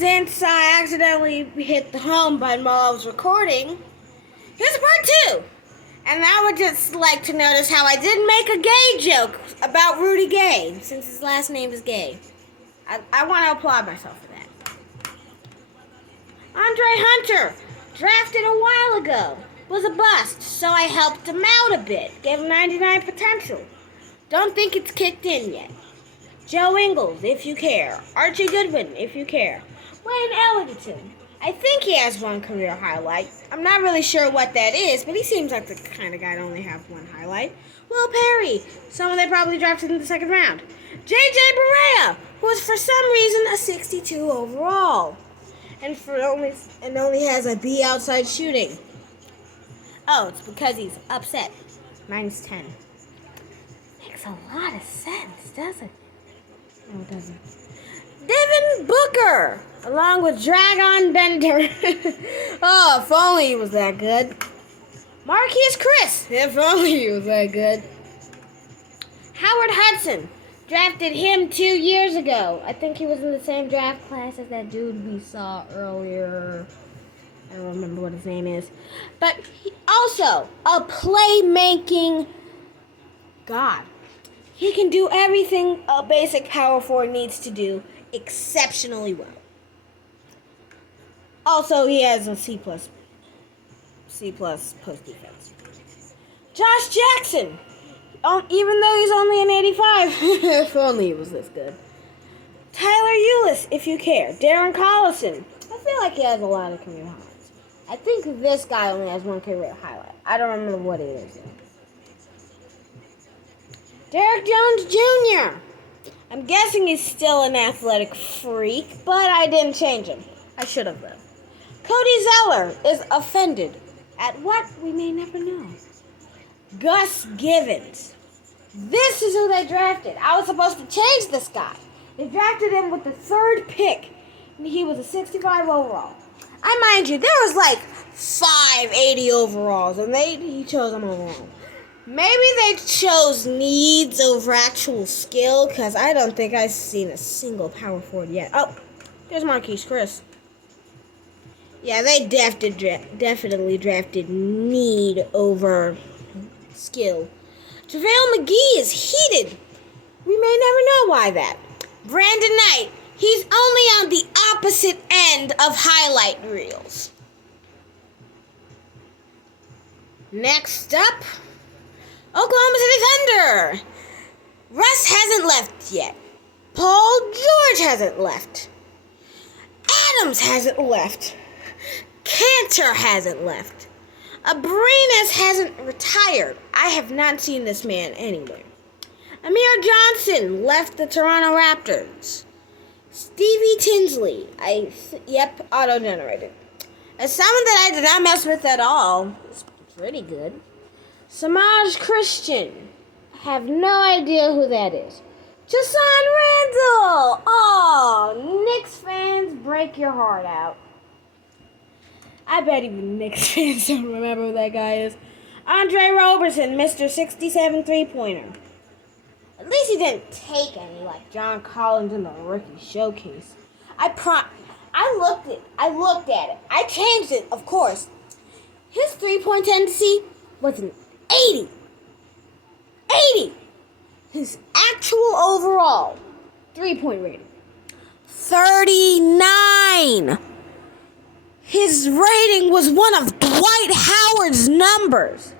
since I accidentally hit the home button while I was recording, here's part 2. And I would just like to notice how I didn't make a gay joke about Rudy Gay, since his last name is Gay. I want to applaud myself for that. Andre Hunter, drafted a while ago, was a bust, so I helped him out a bit, gave him 99 potential. Don't think it's kicked in yet. Joe Ingles, if you care. Archie Goodwin, if you care. Wayne Ellington. I think he has one career highlight. I'm not really sure what that is, but he seems like the kind of guy to only have one highlight. Will Perry, someone they probably drafted in the second round. J.J. Barea, who was for some reason a 62 overall, and only has a B outside shooting. Oh, it's because he's upset. -10. Makes a lot of sense, doesn't it? No, it doesn't. Devin Booker, along with Dragon Bender. Oh, if only he was that good. Marquise Chris, if only he was that good. Howard Hudson, drafted him 2 years ago. I think he was in the same draft class as that dude we saw earlier. I don't remember what his name is. But he also a playmaking god. He can do everything a basic power forward needs to do exceptionally well. Also, he has a C+ post defense. Josh Jackson, even though he's only an 85, if only he was this good. Tyler Eulis, if you care. Darren Collison, I feel like he has a lot of career highlights. I think this guy only has one career highlight. I don't remember what it is. Derek Jones Jr. I'm guessing he's still an athletic freak, but I didn't change him. I should have, though. Cody Zeller is offended at what we may never know. Gus Givens. This is who they drafted. I was supposed to change this guy. They drafted him with the 3rd pick, and he was a 65 overall. Mind you, there was like 580 overalls, and he chose them overall. Maybe they chose needs over actual skill, because I don't think I've seen a single power forward yet. Oh, there's Marquise Chris. Yeah, they definitely drafted need over skill. JaVale McGee is heated. We may never know why that. Brandon Knight, he's only on the opposite end of highlight reels. Next up, Oklahoma City Thunder. Russ hasn't left yet. Paul George hasn't left. Adams hasn't left. Cantor hasn't left. Abrinas hasn't retired. I have not seen this man anywhere. Amir Johnson left the Toronto Raptors. Stevie Tinsley, auto-generated. As someone that I did not mess with at all, it's pretty good. Samaj Christian, I have no idea who that is. Jason Randall! Oh, Knicks fans, break your heart out. I bet even Knicks fans don't remember who that guy is. Andre Roberson, Mr. 67 3-pointer. At least he didn't take any like John Collins in the rookie showcase. I looked at it. I changed it, of course. His 3-point tendency was an 80. 80. His actual overall 3-point rating, 39. His rating was one of Dwight Howard's numbers.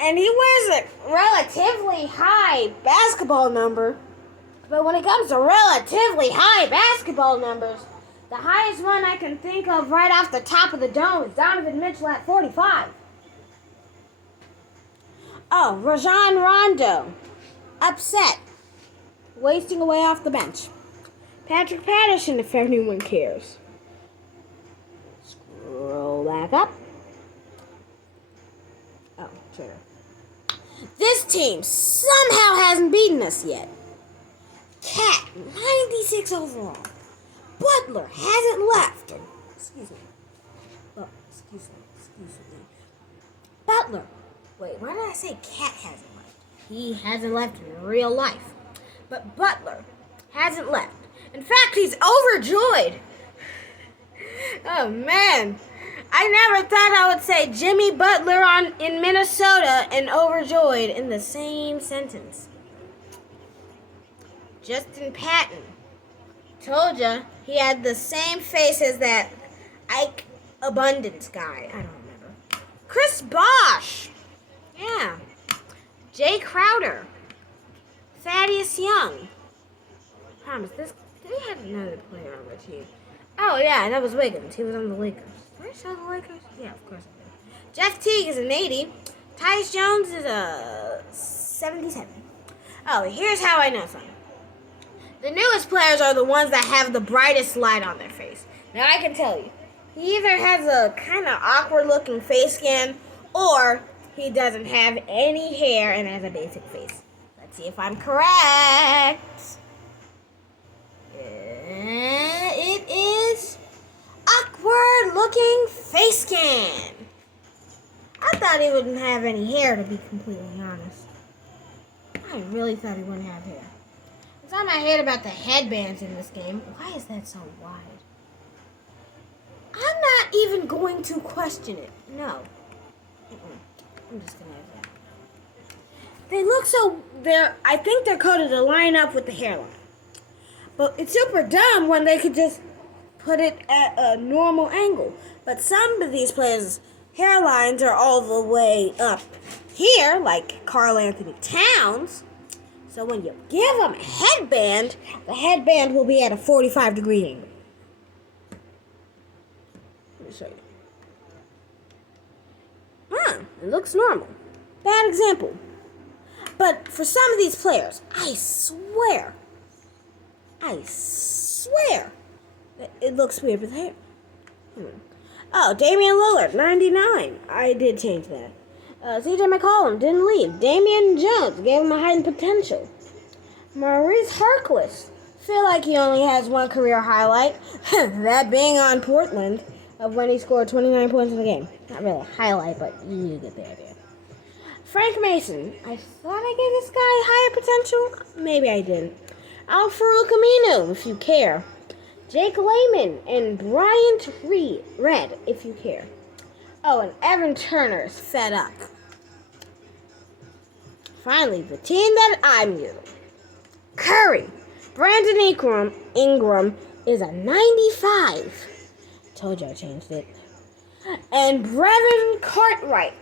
And he wears a relatively high basketball number. But when it comes to relatively high basketball numbers, the highest one I can think of right off the top of the dome is Donovan Mitchell at 45. Oh, Rajon Rondo, upset, wasting away off the bench. Patrick Patterson, if anyone cares. Scroll back up. Oh, trigger. This team somehow hasn't beaten us yet. Cat, 96 overall. Butler hasn't left. Excuse me. Butler. Wait, why did I say Cat hasn't left? He hasn't left in real life. But Butler hasn't left. In fact, he's overjoyed. Oh, man. I never thought I would say Jimmy Butler in Minnesota and overjoyed in the same sentence. Justin Patton. Told ya, he had the same face as that Ike Abundance guy. I don't remember. Chris Bosh. Yeah. Jay Crowder. Thaddeus Young. Promise, did he have another player on the team? Oh, yeah, that was Wiggins. He was on the Lakers. Did I show the Lakers? Yeah, of course I did. Jeff Teague is an 80. Tyus Jones is a 77. Oh, here's how I know something. The newest players are the ones that have the brightest light on their face. Now, I can tell you, he either has a kind of awkward-looking face scan, or he doesn't have any hair and has a basic face. Let's see if I'm correct. It is awkward-looking face scan. I thought he wouldn't have any hair, to be completely honest. I really thought he wouldn't have hair. It's on my head about the headbands in this game. Why is that so wide? I'm not even going to question it. No. I'm just going to have that. They look so... I think they're coded to line up with the hairline. But it's super dumb when they could just put it at a normal angle. But some of these players' hairlines are all the way up here, like Karl Anthony Towns. So when you give them a headband, the headband will be at a 45-degree angle. Let me show you. It looks normal. Bad example. But for some of these players, I swear, it looks weird with hair. Oh, Damian Lillard, 99. I did change that. CJ McCollum didn't leave. Damian Jones gave him a heightened potential. Maurice Harkless, feel like he only has one career highlight, that being on Portland, of when he scored 29 points in the game. Not really a highlight, but you get the idea. Frank Mason, I thought I gave this guy higher potential. Maybe I didn't. Al-Farouq Aminu, if you care. Jake Layman and Bryant Red, if you care. Oh, and Evan Turner is fed up. Finally, the team that I'm using. Curry. Brandon Ingram is a 95. Told you I changed it. And Brevin Cartwright,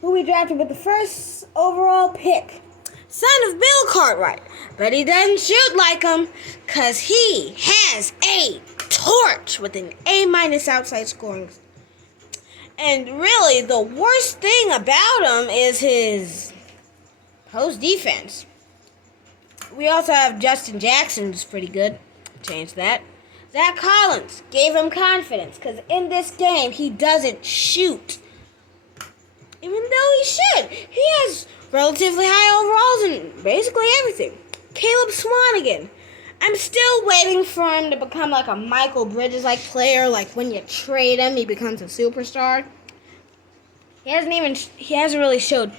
who we drafted with the first overall pick. Son of Bill Cartwright. But he doesn't shoot like him, because he has a torch with an A- outside scoring. And really, the worst thing about him is his post defense. We also have Justin Jackson, who's pretty good. Change that. Zach Collins gave him confidence, because in this game, he doesn't shoot. Even though he should. He has relatively high overalls and basically everything. Caleb Swanigan. I'm still waiting for him to become like a Michael Bridges-like player. Like when you trade him, he becomes a superstar. He hasn't really showed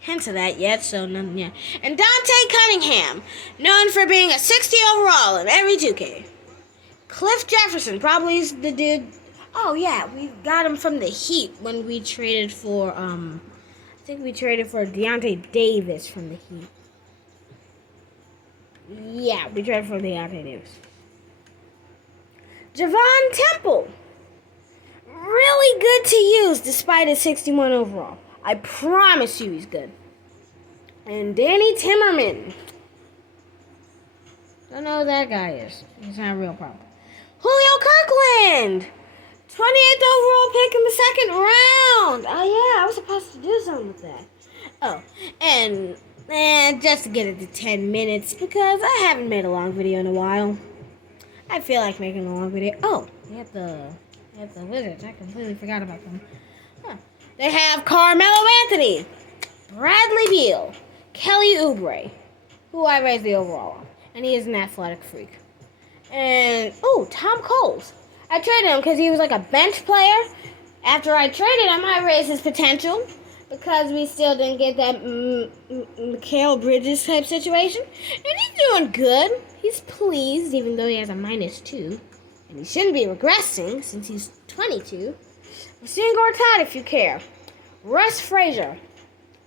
hints of that yet, so nothing yet. And Dante Cunningham, known for being a 60 overall in every 2K. Cliff Jefferson, probably is the dude. Oh yeah, we got him from the Heat when we traded for I think we traded for Deontay Davis from the Heat. Yeah, we traded for Deontay Davis. Javon Temple. Really good to use despite his 61 overall. I promise you he's good. And Danny Timmerman. Don't know who that guy is. He's not a real problem. Julio Kirkland. 28th overall pick in the second round. Oh, yeah, I was supposed to do something with that. Oh, and just to get it to 10 minutes, because I haven't made a long video in a while. I feel like making a long video. Oh, they have the Wizards. I completely forgot about them. Huh. They have Carmelo Anthony, Bradley Beal, Kelly Oubre, who I raised the overall on, and he is an athletic freak. And, Tom Coles. I traded him because he was like a bench player. After I traded him, I raised his potential because we still didn't get that Mikal Bridges type situation. And he's doing good. He's pleased, even though he has a -2. And he shouldn't be regressing since he's 22. Machine Gortat, if you care. Russ Frazier.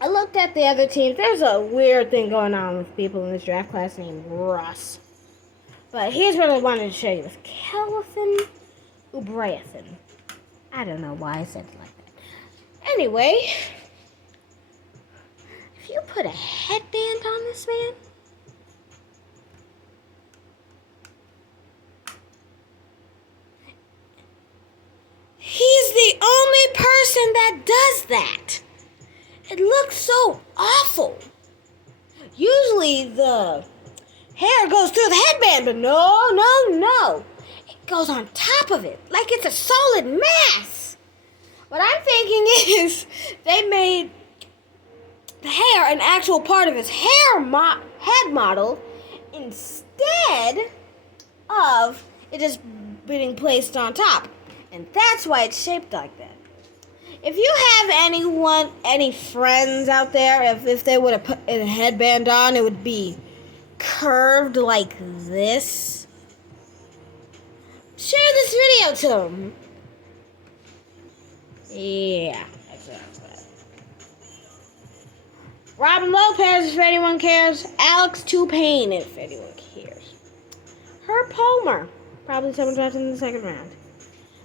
I looked at the other teams. There's a weird thing going on with people in this draft class named Russ. But here's what I wanted to show you. It's Kelvin Ubraethan. I don't know why I said it like that. Anyway, if you put a headband on this man, he's the only person that does that. It looks so awful. Usually the hair goes through the headband, but no. It goes on top of it, like it's a solid mass. What I'm thinking is they made the hair an actual part of his head model instead of it just being placed on top. And that's why it's shaped like that. If you have any friends out there, if they would have put a headband on, it would be curved like this. Share this video to them. Yeah, exactly. Robin Lopez, if anyone cares. Alex Tupain, if anyone cares. Herb Palmer, probably someone drafted in the second round.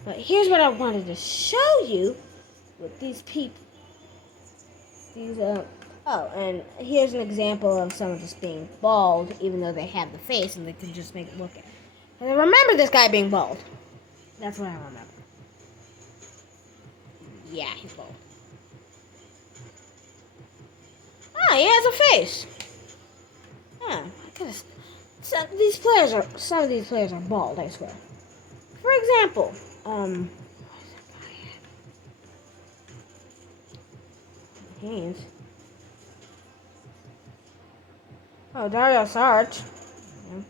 But here's what I wanted to show you with these people. And here's an example of someone just being bald, even though they have the face and they can just make it look at it. And I remember this guy being bald. That's what I remember. Yeah, he's bald. Oh, he has a face. Huh, I could have. Some of these players are bald, I swear. For example, Haynes. Oh, Dario Saric. Yeah.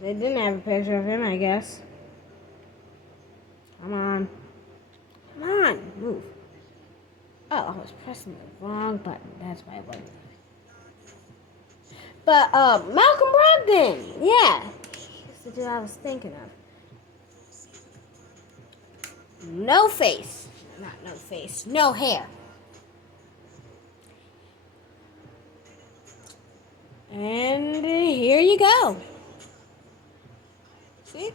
They didn't have a picture of him, I guess. Come on, move. Oh, I was pressing the wrong button. That's why I wasn't. But Malcolm Brogdon, yeah, that's the dude I was thinking of. No face. Not no face. No hair. And here you go. See?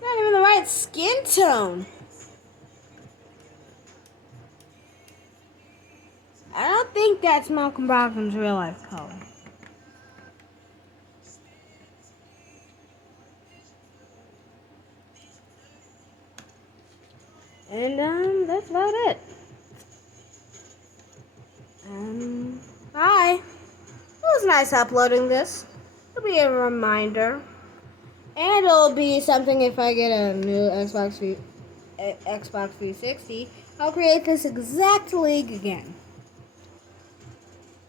Not even the right skin tone. I don't think that's Malcolm Brogdon's real life color. And that's about it. Bye. It was nice uploading this. It'll be a reminder. And it'll be something if I get a new Xbox 360. I'll create this exact league again.